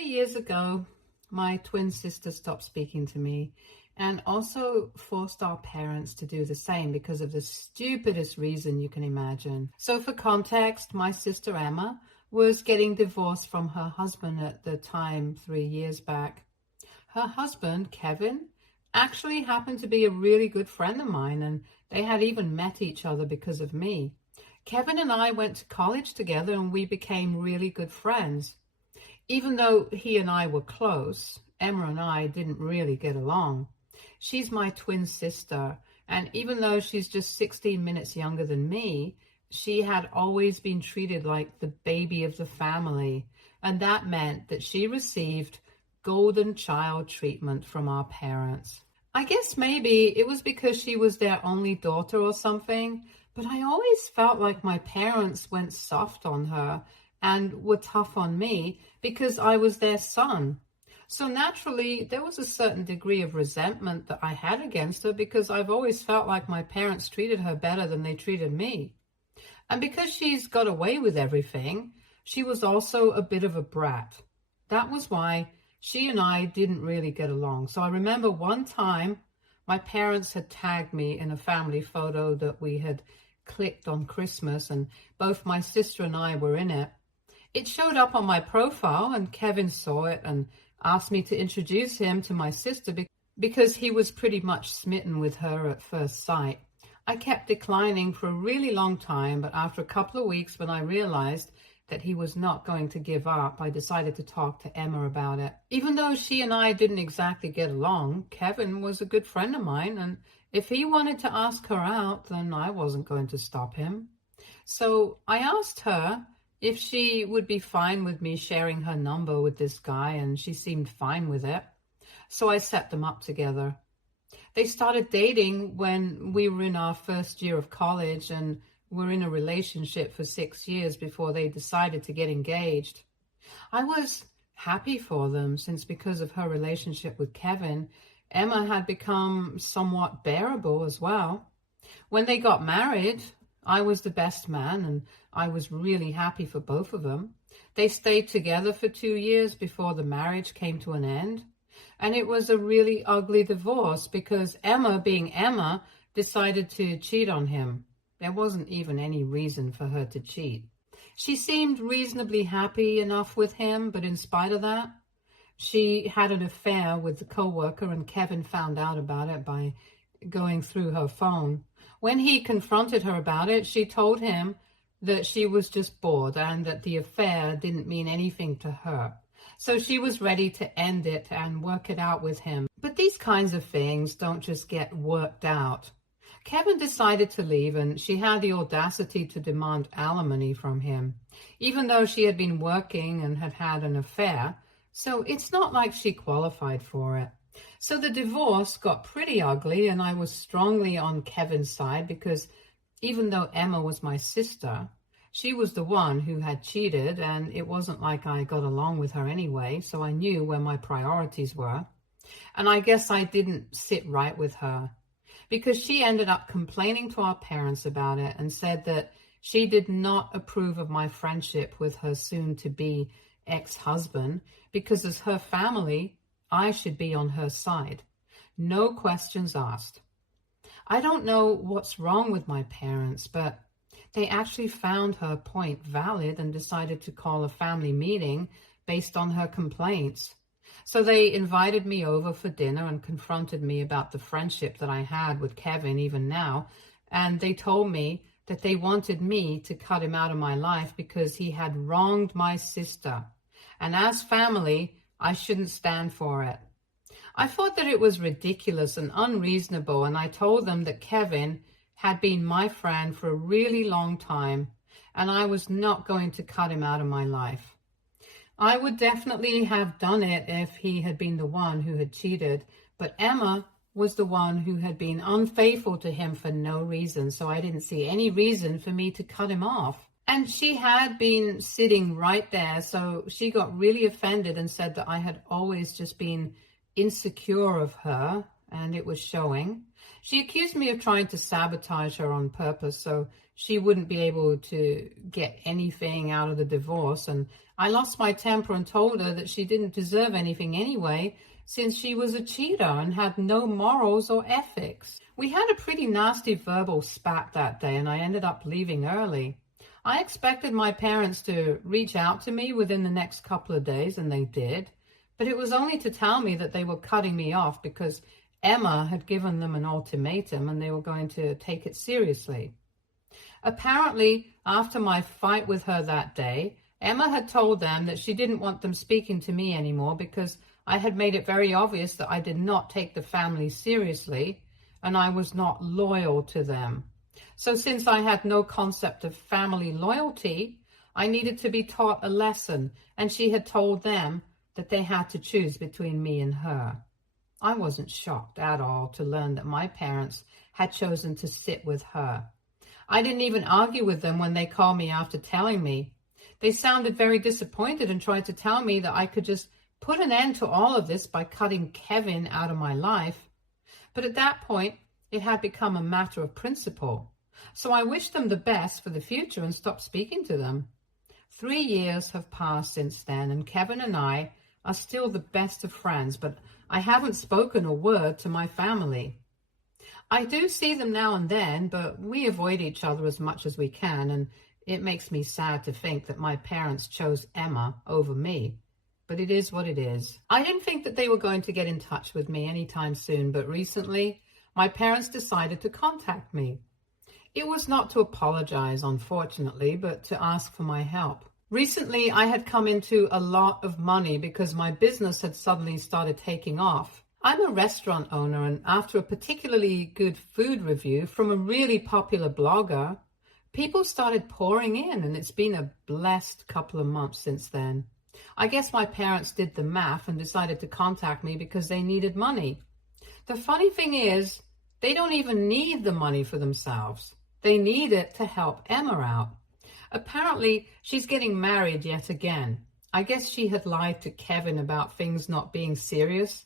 3 years ago, my twin sister stopped speaking to me and also forced our parents to do the same because of the stupidest reason you can imagine. So for context, my sister Emma was getting divorced from her husband at the time 3 years back. Her husband, Kevin, actually happened to be a really good friend of mine, and they had even met each other because of me. Kevin and I went to college together and we became really good friends. Even though he and I were close, Emma and I didn't really get along. She's my twin sister, and even though she's just 16 minutes younger than me, she had always been treated like the baby of the family, and that meant that she received golden child treatment from our parents. I guess maybe it was because she was their only daughter or something, but I always felt like my parents went soft on her and were tough on me because I was their son. So naturally, there was a certain degree of resentment that I had against her because I've always felt like my parents treated her better than they treated me. And because she's got away with everything, she was also a bit of a brat. That was why she and I didn't really get along. So I remember one time my parents had tagged me in a family photo that we had clicked on Christmas, and both my sister and I were in it. It showed up on my profile, and Kevin saw it and asked me to introduce him to my sister because he was pretty much smitten with her at first sight. I kept declining for a really long time, but after a couple of weeks, when I realized that he was not going to give up, I decided to talk to Emma about it. Even though she and I didn't exactly get along, Kevin was a good friend of mine, and if he wanted to ask her out, then I wasn't going to stop him. So I asked her if she would be fine with me sharing her number with this guy, and she seemed fine with it. So I set them up together. They started dating when we were in our first year of college, and were in a relationship for 6 years before they decided to get engaged. I was happy for them since because of her relationship with Kevin, Emma had become somewhat bearable as well. When they got married, I was the best man, and I was really happy for both of them. They stayed together for 2 years before the marriage came to an end. And it was a really ugly divorce because Emma, being Emma, decided to cheat on him. There wasn't even any reason for her to cheat. She seemed reasonably happy enough with him, but in spite of that, she had an affair with the co-worker, and Kevin found out about it by going through her phone. When he confronted her about it, she told him that she was just bored and that the affair didn't mean anything to her. So she was ready to end it and work it out with him. But these kinds of things don't just get worked out. Kevin decided to leave, and she had the audacity to demand alimony from him, even though she had been working and had had an affair. So it's not like she qualified for it. So the divorce got pretty ugly, and I was strongly on Kevin's side because even though Emma was my sister, she was the one who had cheated, and it wasn't like I got along with her anyway, so I knew where my priorities were. And I guess I didn't sit right with her because she ended up complaining to our parents about it and said that she did not approve of my friendship with her soon-to-be ex-husband because as her family, I should be on her side. No questions asked. I don't know what's wrong with my parents, but they actually found her point valid and decided to call a family meeting based on her complaints. So they invited me over for dinner and confronted me about the friendship that I had with Kevin even now, and they told me that they wanted me to cut him out of my life because he had wronged my sister, and as family, I shouldn't stand for it. I thought that it was ridiculous and unreasonable, and I told them that Kevin had been my friend for a really long time, and I was not going to cut him out of my life. I would definitely have done it if he had been the one who had cheated, but Emma was the one who had been unfaithful to him for no reason, so I didn't see any reason for me to cut him off. And she had been sitting right there, so she got really offended and said that I had always just been insecure of her, and it was showing. She accused me of trying to sabotage her on purpose so she wouldn't be able to get anything out of the divorce, and I lost my temper and told her that she didn't deserve anything anyway, since she was a cheater and had no morals or ethics. We had a pretty nasty verbal spat that day, and I ended up leaving early. I expected my parents to reach out to me within the next couple of days, and they did, but it was only to tell me that they were cutting me off because Emma had given them an ultimatum and they were going to take it seriously. Apparently, after my fight with her that day, Emma had told them that she didn't want them speaking to me anymore because I had made it very obvious that I did not take the family seriously and I was not loyal to them. So since I had no concept of family loyalty, I needed to be taught a lesson, and she had told them that they had to choose between me and her. I wasn't shocked at all to learn that my parents had chosen to sit with her. I didn't even argue with them when they called me after telling me. They sounded very disappointed and tried to tell me that I could just put an end to all of this by cutting Kevin out of my life. But at that point, it had become a matter of principle. So I wished them the best for the future and stopped speaking to them. 3 years have passed since then, and Kevin and I are still the best of friends, but I haven't spoken a word to my family. I do see them now and then, but we avoid each other as much as we can, and it makes me sad to think that my parents chose Emma over me. But it is what it is. I didn't think that they were going to get in touch with me anytime soon, but recently my parents decided to contact me. It was not to apologize, unfortunately, but to ask for my help. Recently, I had come into a lot of money because my business had suddenly started taking off. I'm a restaurant owner, and after a particularly good food review from a really popular blogger, people started pouring in, and it's been a blessed couple of months since then. I guess my parents did the math and decided to contact me because they needed money. The funny thing is, they don't even need the money for themselves. They need it to help Emma out. Apparently, she's getting married yet again. I guess she had lied to Kevin about things not being serious,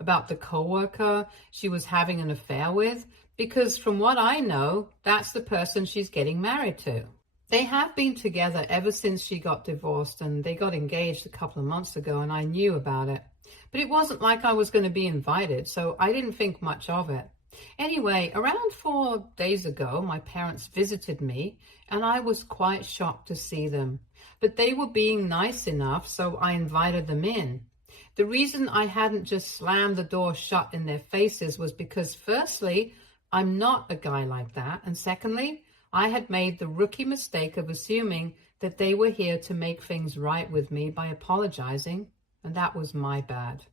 about the coworker she was having an affair with, because from what I know, that's the person she's getting married to. They have been together ever since she got divorced, and they got engaged a couple of months ago, and I knew about it. But it wasn't like I was going to be invited, so I didn't think much of it. Anyway, around 4 days ago, my parents visited me, and I was quite shocked to see them. But they were being nice enough, so I invited them in. The reason I hadn't just slammed the door shut in their faces was because, firstly, I'm not a guy like that, and secondly, I had made the rookie mistake of assuming that they were here to make things right with me by apologizing, and that was my bad.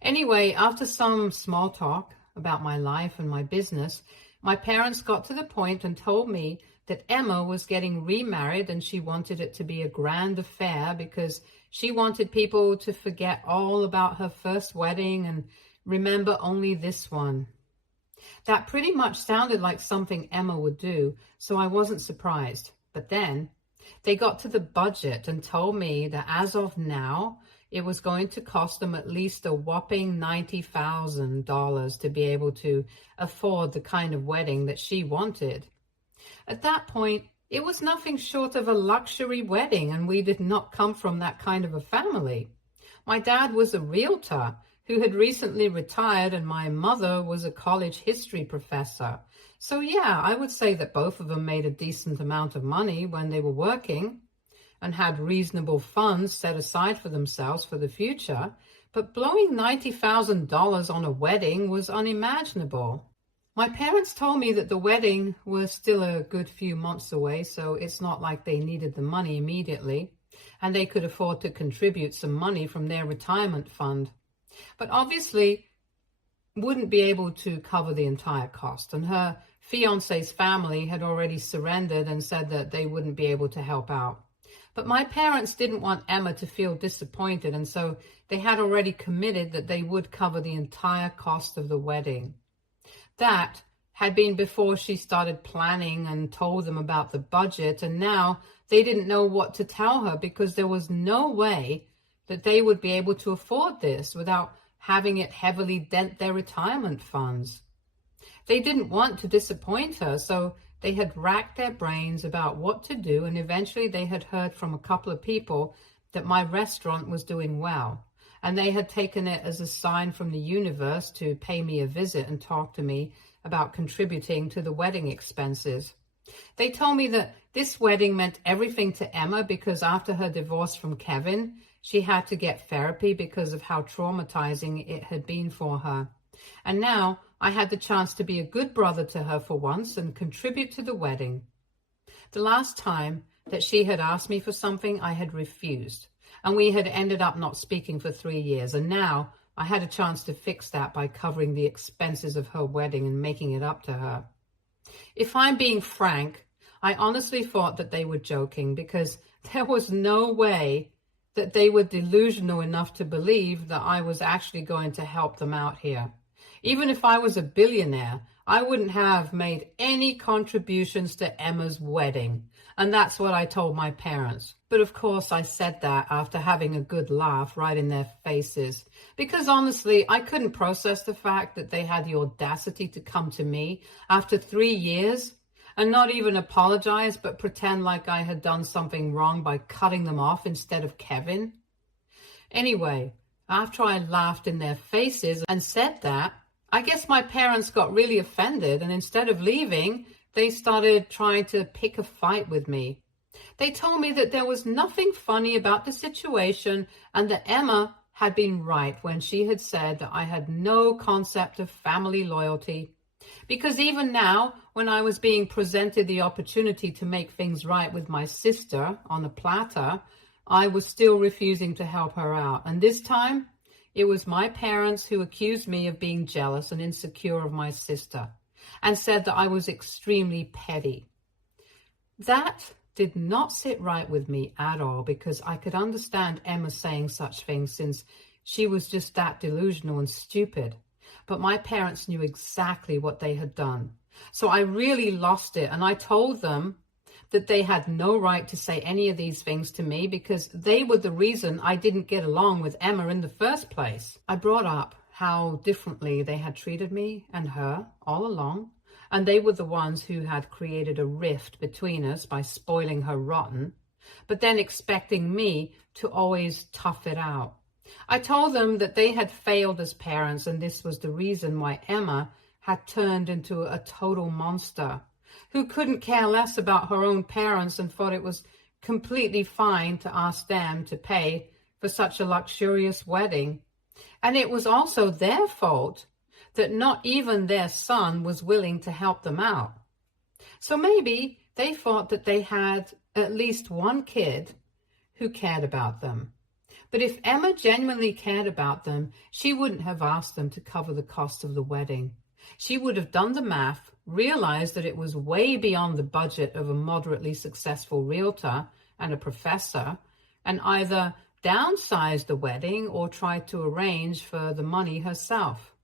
Anyway, after some small talk about my life and my business, my parents got to the point and told me that Emma was getting remarried and she wanted it to be a grand affair because she wanted people to forget all about her first wedding and remember only this one. That pretty much sounded like something Emma would do, so I wasn't surprised. But then they got to the budget and told me that as of now, it was going to cost them at least a whopping $90,000 to be able to afford the kind of wedding that she wanted. At that point, it was nothing short of a luxury wedding, and we did not come from that kind of a family. My dad was a realtor who had recently retired, and my mother was a college history professor. So yeah, I would say that both of them made a decent amount of money when they were working and had reasonable funds set aside for themselves for the future, but blowing $90,000 on a wedding was unimaginable. My parents told me that the wedding was still a good few months away, so it's not like they needed the money immediately, and they could afford to contribute some money from their retirement fund. But obviously wouldn't be able to cover the entire cost, and her fiance's family had already surrendered and said that they wouldn't be able to help out. But my parents didn't want Emma to feel disappointed, and so they had already committed that they would cover the entire cost of the wedding. That had been before she started planning and told them about the budget, and now they didn't know what to tell her because there was no way that they would be able to afford this without having it heavily dent their retirement funds. They didn't want to disappoint her, so they had racked their brains about what to do, and eventually they had heard from a couple of people that my restaurant was doing well, and they had taken it as a sign from the universe to pay me a visit and talk to me about contributing to the wedding expenses. They told me that this wedding meant everything to Emma because after her divorce from Kevin, she had to get therapy because of how traumatizing it had been for her. And now I had the chance to be a good brother to her for once and contribute to the wedding. The last time that she had asked me for something, I had refused, and we had ended up not speaking for 3 years, and now I had a chance to fix that by covering the expenses of her wedding and making it up to her. If I'm being frank, I honestly thought that they were joking because there was no way that they were delusional enough to believe that I was actually going to help them out here. Even if I was a billionaire, I wouldn't have made any contributions to Emma's wedding. And that's what I told my parents. But of course, I said that after having a good laugh right in their faces. Because honestly, I couldn't process the fact that they had the audacity to come to me after 3 years and not even apologize, but pretend like I had done something wrong by cutting them off instead of Kevin. Anyway, after I laughed in their faces and said that, I guess my parents got really offended, and instead of leaving, they started trying to pick a fight with me. They told me that there was nothing funny about the situation and that Emma had been right when she had said that I had no concept of family loyalty. Because even now, when I was being presented the opportunity to make things right with my sister on a platter, I was still refusing to help her out. And this time, it was my parents who accused me of being jealous and insecure of my sister and said that I was extremely petty. That did not sit right with me at all because I could understand Emma saying such things since she was just that delusional and stupid. But my parents knew exactly what they had done. So I really lost it, and I told them that they had no right to say any of these things to me because they were the reason I didn't get along with Emma in the first place. I brought up how differently they had treated me and her all along, and they were the ones who had created a rift between us by spoiling her rotten, but then expecting me to always tough it out. I told them that they had failed as parents, and this was the reason why Emma had turned into a total monster who couldn't care less about her own parents and thought it was completely fine to ask them to pay for such a luxurious wedding. And it was also their fault that not even their son was willing to help them out. So maybe they thought that they had at least one kid who cared about them. But if Emma genuinely cared about them, she wouldn't have asked them to cover the cost of the wedding. She would have done the math, realized that it was way beyond the budget of a moderately successful realtor and a professor, and either downsized the wedding or tried to arrange for the money herself.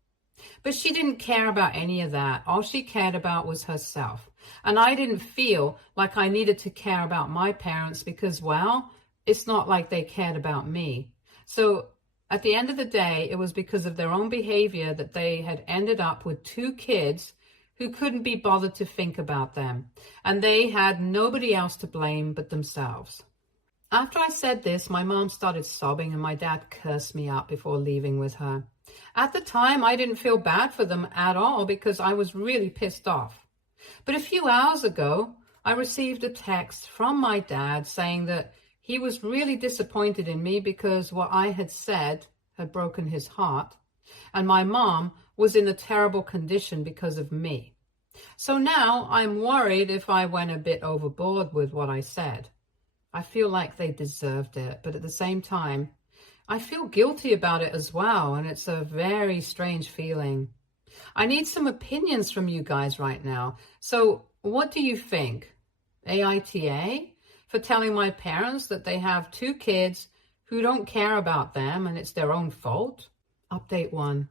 But she didn't care about any of that. All she cared about was herself. And I didn't feel like I needed to care about my parents because, well, it's not like they cared about me. So at the end of the day, it was because of their own behavior that they had ended up with 2 kids who couldn't be bothered to think about them. And they had nobody else to blame but themselves. After I said this, my mom started sobbing and my dad cursed me out before leaving with her. At the time, I didn't feel bad for them at all because I was really pissed off. But a few hours ago, I received a text from my dad saying that he was really disappointed in me because what I had said had broken his heart, and my mom was in a terrible condition because of me. So now I'm worried if I went a bit overboard with what I said. I feel like they deserved it, but at the same time, I feel guilty about it as well, and it's a very strange feeling. I need some opinions from you guys right now. So what do you think? AITA? For telling my parents that they have 2 kids who don't care about them and it's their own fault? Update 1.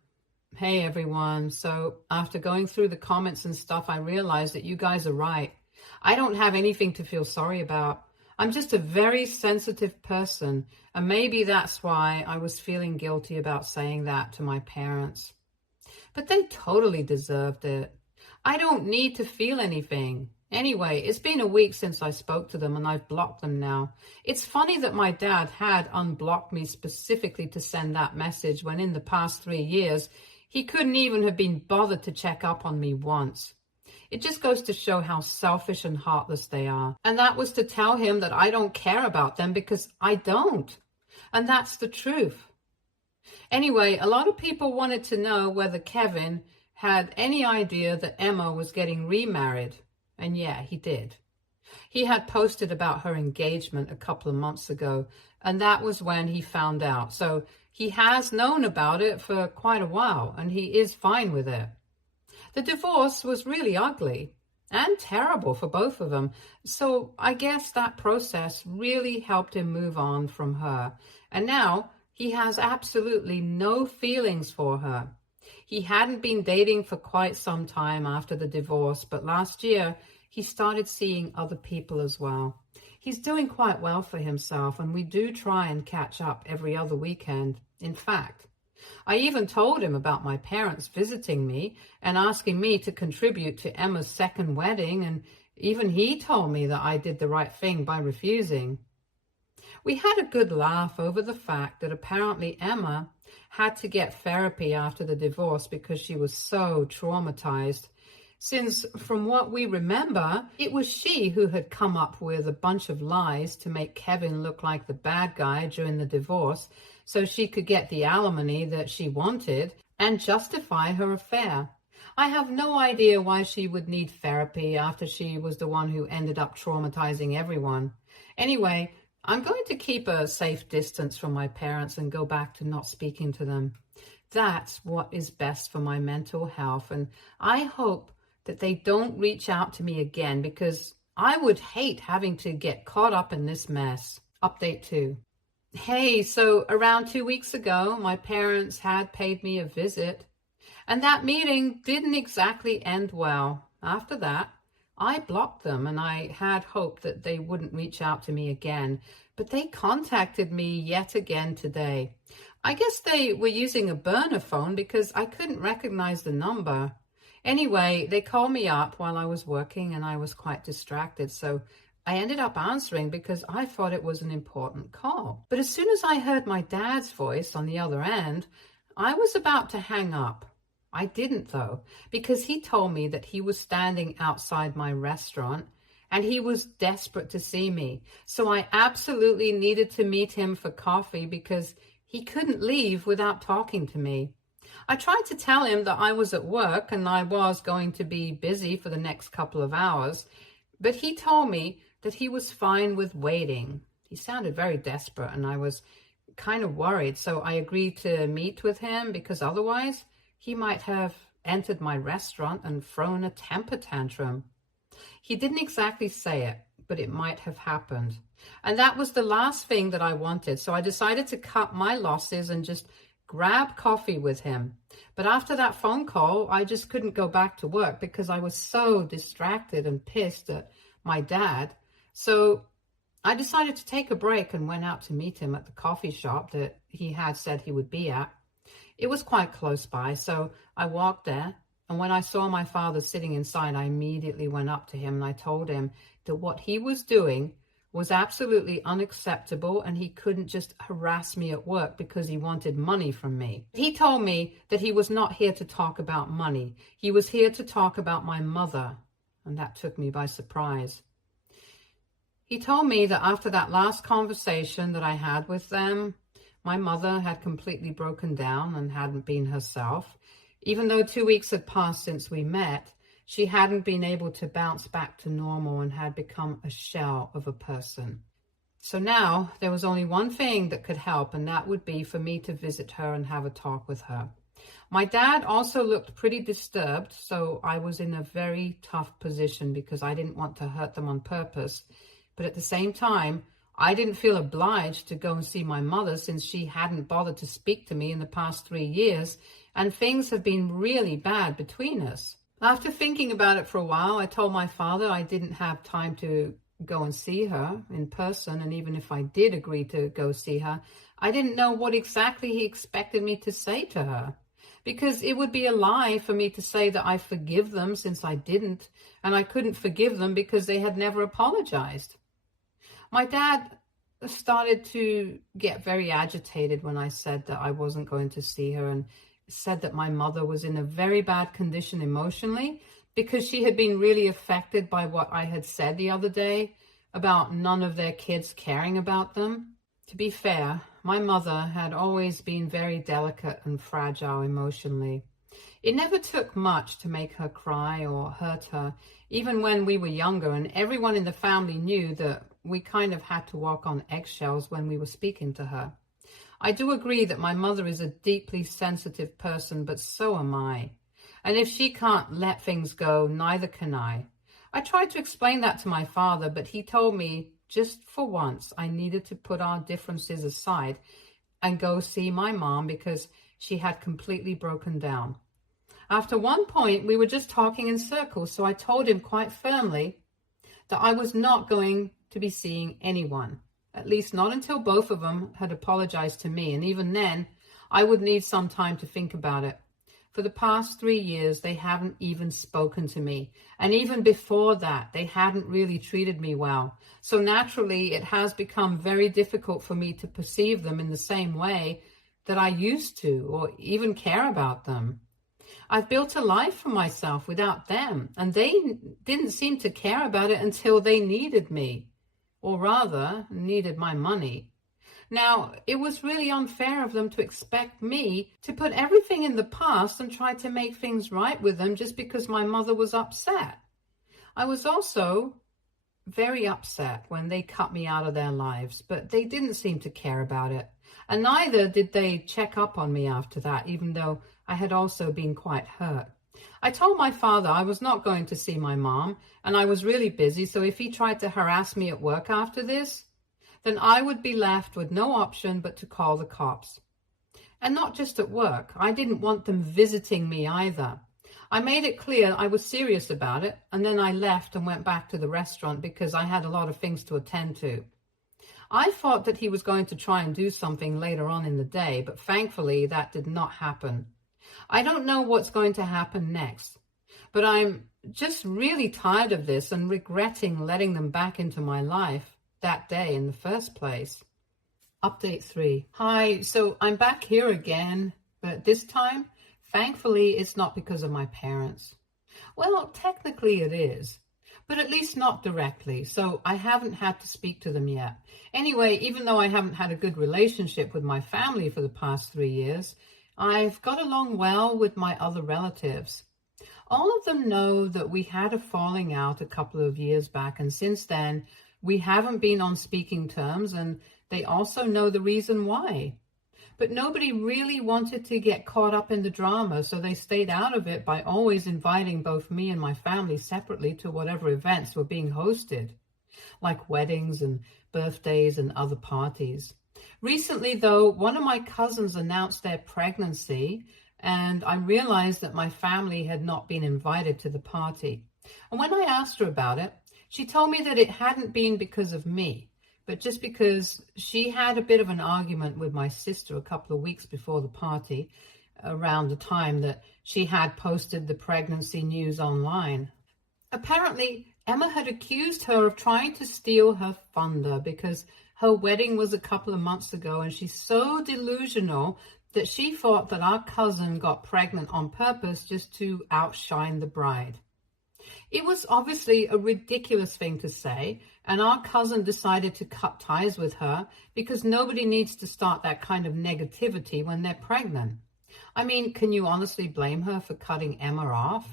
Hey everyone. So after going through the comments and stuff, I realized that you guys are right. I don't have anything to feel sorry about. I'm just a very sensitive person, and maybe that's why I was feeling guilty about saying that to my parents. But they totally deserved it. I don't need to feel anything. Anyway, it's been a week since I spoke to them and I've blocked them now. It's funny that my dad had unblocked me specifically to send that message when in the past 3 years, he couldn't even have been bothered to check up on me once. It just goes to show how selfish and heartless they are. And that was to tell him that I don't care about them because I don't. And that's the truth. Anyway, a lot of people wanted to know whether Kevin had any idea that Emma was getting remarried. And yeah, he did. He had posted about her engagement a couple of months ago, and that was when he found out. So he has known about it for quite a while, and he is fine with it. The divorce was really ugly and terrible for both of them. So I guess that process really helped him move on from her. And now he has absolutely no feelings for her. He hadn't been dating for quite some time after the divorce, but last year he started seeing other people as well. He's doing quite well for himself, and we do try and catch up every other weekend. In fact, I even told him about my parents visiting me and asking me to contribute to Emma's second wedding, and even he told me that I did the right thing by refusing. We had a good laugh over the fact that apparently Emma had to get therapy after the divorce because she was so traumatized. Since, from what we remember, it was she who had come up with a bunch of lies to make Kevin look like the bad guy during the divorce so she could get the alimony that she wanted and justify her affair. I have no idea why she would need therapy after she was the one who ended up traumatizing everyone. Anyway, I'm going to keep a safe distance from my parents and go back to not speaking to them. That's what is best for my mental health, and I hope that they don't reach out to me again because I would hate having to get caught up in this mess. Update 2. Hey, so around 2 weeks ago, my parents had paid me a visit, and that meeting didn't exactly end well. After that, I blocked them, and I had hoped that they wouldn't reach out to me again, but they contacted me yet again today. I guess they were using a burner phone because I couldn't recognize the number. Anyway, they called me up while I was working and I was quite distracted, so I ended up answering because I thought it was an important call. But as soon as I heard my dad's voice on the other end, I was about to hang up. I didn't though, because he told me that he was standing outside my restaurant and he was desperate to see me. So I absolutely needed to meet him for coffee because he couldn't leave without talking to me. I tried to tell him that I was at work and I was going to be busy for the next couple of hours, but he told me that he was fine with waiting. He sounded very desperate and I was kind of worried, so I agreed to meet with him because otherwise he might have entered my restaurant and thrown a temper tantrum. He didn't exactly say it, but it might have happened. And that was the last thing that I wanted, so I decided to cut my losses and just grab coffee with him. But after that phone call, I just couldn't go back to work because I was so distracted and pissed at my dad. So I decided to take a break and went out to meet him at the coffee shop that he had said he would be at. It was quite close by, so I walked there, and when I saw my father sitting inside, I immediately went up to him and I told him that what he was doing was absolutely unacceptable and he couldn't just harass me at work because he wanted money from me. He told me that he was not here to talk about money. He was here to talk about my mother, and that took me by surprise. He told me that after that last conversation that I had with them, my mother had completely broken down and hadn't been herself. Even though 2 weeks had passed since we met, she hadn't been able to bounce back to normal and had become a shell of a person. So now there was only one thing that could help, and that would be for me to visit her and have a talk with her. My dad also looked pretty disturbed, so I was in a very tough position because I didn't want to hurt them on purpose. But at the same time, I didn't feel obliged to go and see my mother since she hadn't bothered to speak to me in the past 3 years, and things have been really bad between us. After thinking about it for a while, I told my father I didn't have time to go and see her in person, and even if I did agree to go see her, I didn't know what exactly he expected me to say to her. because it would be a lie for me to say that I forgive them since I didn't, and I couldn't forgive them because they had never apologized. My dad started to get very agitated when I said that I wasn't going to see her, and said that my mother was in a very bad condition emotionally because she had been really affected by what I had said the other day about none of their kids caring about them. To be fair, my mother had always been very delicate and fragile emotionally. It never took much to make her cry or hurt her, even when we were younger, and everyone in the family knew that we kind of had to walk on eggshells when we were speaking to her. I do agree that my mother is a deeply sensitive person, but so am I. And if she can't let things go, neither can I. I tried to explain that to my father, but he told me just for once I needed to put our differences aside and go see my mom because she had completely broken down. After one point, we were just talking in circles, so I told him quite firmly that I was not going to be seeing anyone, at least not until both of them had apologized to me, and even then, I would need some time to think about it. For the past 3 years, they haven't even spoken to me, and even before that, they hadn't really treated me well. So naturally, it has become very difficult for me to perceive them in the same way that I used to, or even care about them. I've built a life for myself without them, and they didn't seem to care about it until they needed me, or rather, needed my money. Now, it was really unfair of them to expect me to put everything in the past and try to make things right with them just because my mother was upset. I was also very upset when they cut me out of their lives, but they didn't seem to care about it. And neither did they check up on me after that, even though I had also been quite hurt. I told my father I was not going to see my mom, and I was really busy, so if he tried to harass me at work after this, then I would be left with no option but to call the cops. And not just at work. I didn't want them visiting me either. I made it clear I was serious about it, and then I left and went back to the restaurant because I had a lot of things to attend to. I thought that he was going to try and do something later on in the day, but thankfully that did not happen. I don't know what's going to happen next, but I'm just really tired of this and regretting letting them back into my life that day in the first place. Update 3. Hi, so I'm back here again, but this time, thankfully, it's not because of my parents. Well, technically it is, but at least not directly, so I haven't had to speak to them yet. Anyway, even though I haven't had a good relationship with my family for the past 3 years, I've got along well with my other relatives. All of them know that we had a falling out a couple of years back, and since then, we haven't been on speaking terms, and they also know the reason why. But nobody really wanted to get caught up in the drama, so they stayed out of it by always inviting both me and my family separately to whatever events were being hosted, like weddings and birthdays and other parties. Recently, though, one of my cousins announced their pregnancy, and I realized that my family had not been invited to the party. And when I asked her about it, she told me that it hadn't been because of me, but just because she had a bit of an argument with my sister a couple of weeks before the party, around the time that she had posted the pregnancy news online. Apparently, Emma had accused her of trying to steal her thunder because her wedding was a couple of months ago, and she's so delusional that she thought that our cousin got pregnant on purpose just to outshine the bride. It was obviously a ridiculous thing to say, and our cousin decided to cut ties with her because nobody needs to start that kind of negativity when they're pregnant. I mean, can you honestly blame her for cutting Emma off?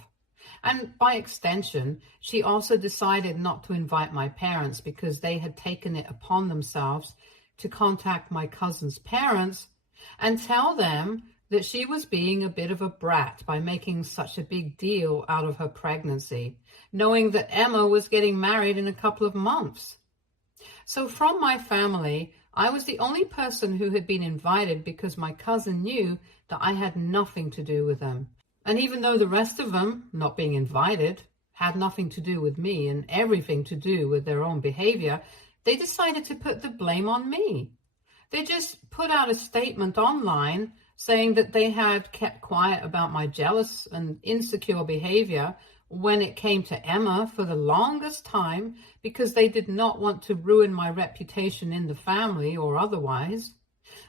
And by extension, she also decided not to invite my parents because they had taken it upon themselves to contact my cousin's parents and tell them that she was being a bit of a brat by making such a big deal out of her pregnancy, knowing that Emma was getting married in a couple of months. So from my family, I was the only person who had been invited because my cousin knew that I had nothing to do with them. And even though the rest of them, not being invited, had nothing to do with me and everything to do with their own behavior, they decided to put the blame on me. They just put out a statement online saying that they had kept quiet about my jealous and insecure behavior when it came to Emma for the longest time because they did not want to ruin my reputation in the family or otherwise.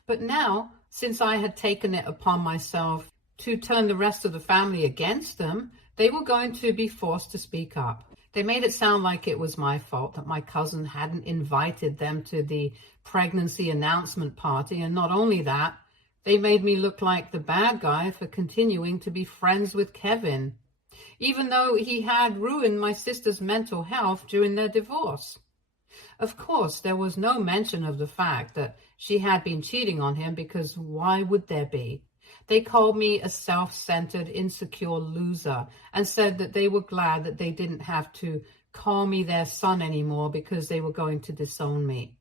But now, since I had taken it upon myself to turn the rest of the family against them, they were going to be forced to speak up. They made it sound like it was my fault that my cousin hadn't invited them to the pregnancy announcement party, and not only that, they made me look like the bad guy for continuing to be friends with Kevin, even though he had ruined my sister's mental health during their divorce. Of course, there was no mention of the fact that she had been cheating on him, because why would there be? They called me a self-centered, insecure loser and said that they were glad that they didn't have to call me their son anymore because they were going to disown me.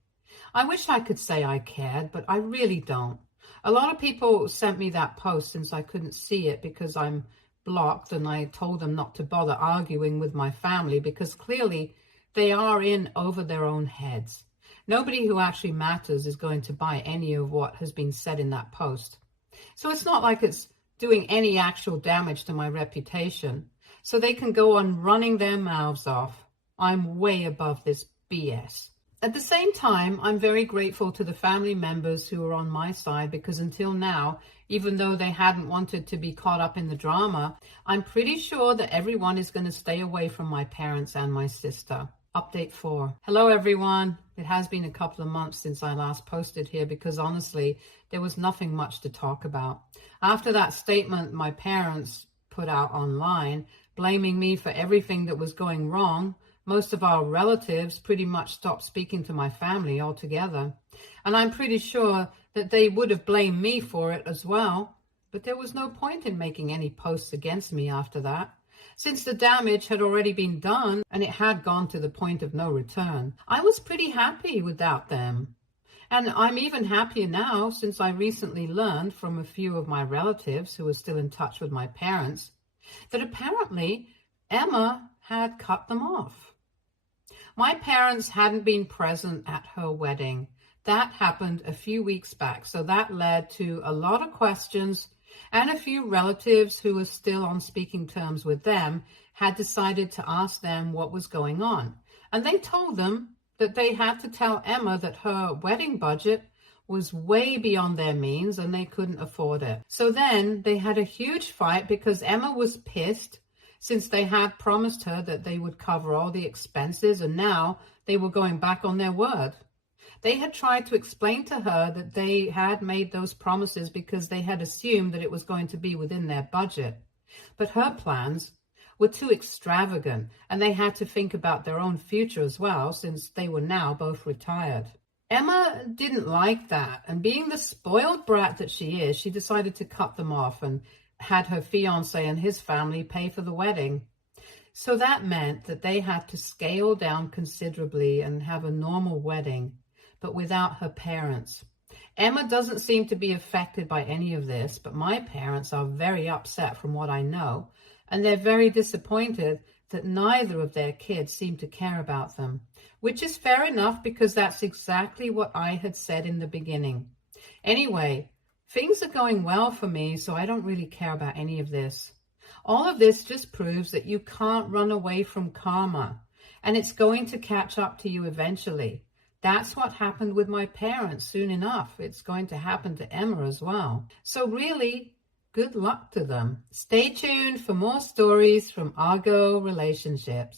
I wish I could say I cared, but I really don't. A lot of people sent me that post since I couldn't see it because I'm blocked, and I told them not to bother arguing with my family because clearly they are in over their own heads. Nobody who actually matters is going to buy any of what has been said in that post. So it's not like it's doing any actual damage to my reputation. So they can go on running their mouths off. I'm way above this BS. At the same time, I'm very grateful to the family members who are on my side because until now, even though they hadn't wanted to be caught up in the drama, I'm pretty sure that everyone is going to stay away from my parents and my sister. Update 4. Hello, everyone. It has been a couple of months since I last posted here because honestly, there was nothing much to talk about. After that statement my parents put out online, blaming me for everything that was going wrong, most of our relatives pretty much stopped speaking to my family altogether. And I'm pretty sure that they would have blamed me for it as well. But there was no point in making any posts against me after that, since the damage had already been done and it had gone to the point of no return. I was pretty happy without them. And I'm even happier now since I recently learned from a few of my relatives who are still in touch with my parents that apparently Emma had cut them off. My parents hadn't been present at her wedding. That happened a few weeks back, so that led to a lot of questions, and a few relatives who were still on speaking terms with them had decided to ask them what was going on. And they told them that they had to tell Emma that her wedding budget was way beyond their means and they couldn't afford it. So then they had a huge fight because Emma was pissed since they had promised her that they would cover all the expenses, and now they were going back on their word. They had tried to explain to her that they had made those promises because they had assumed that it was going to be within their budget. But her plans were too extravagant, and they had to think about their own future as well, since they were now both retired. Emma didn't like that, and being the spoiled brat that she is, she decided to cut them off and had her fiancé and his family pay for the wedding. So that meant that they had to scale down considerably and have a normal wedding, but without her parents. Emma doesn't seem to be affected by any of this, but my parents are very upset from what I know, and they're very disappointed that neither of their kids seem to care about them, which is fair enough because that's exactly what I had said in the beginning. Anyway, things are going well for me, so I don't really care about any of this. All of this just proves that you can't run away from karma, and it's going to catch up to you eventually. That's what happened with my parents soon enough. It's going to happen to Emma as well. So really, good luck to them. Stay tuned for more stories from Argo Relationships.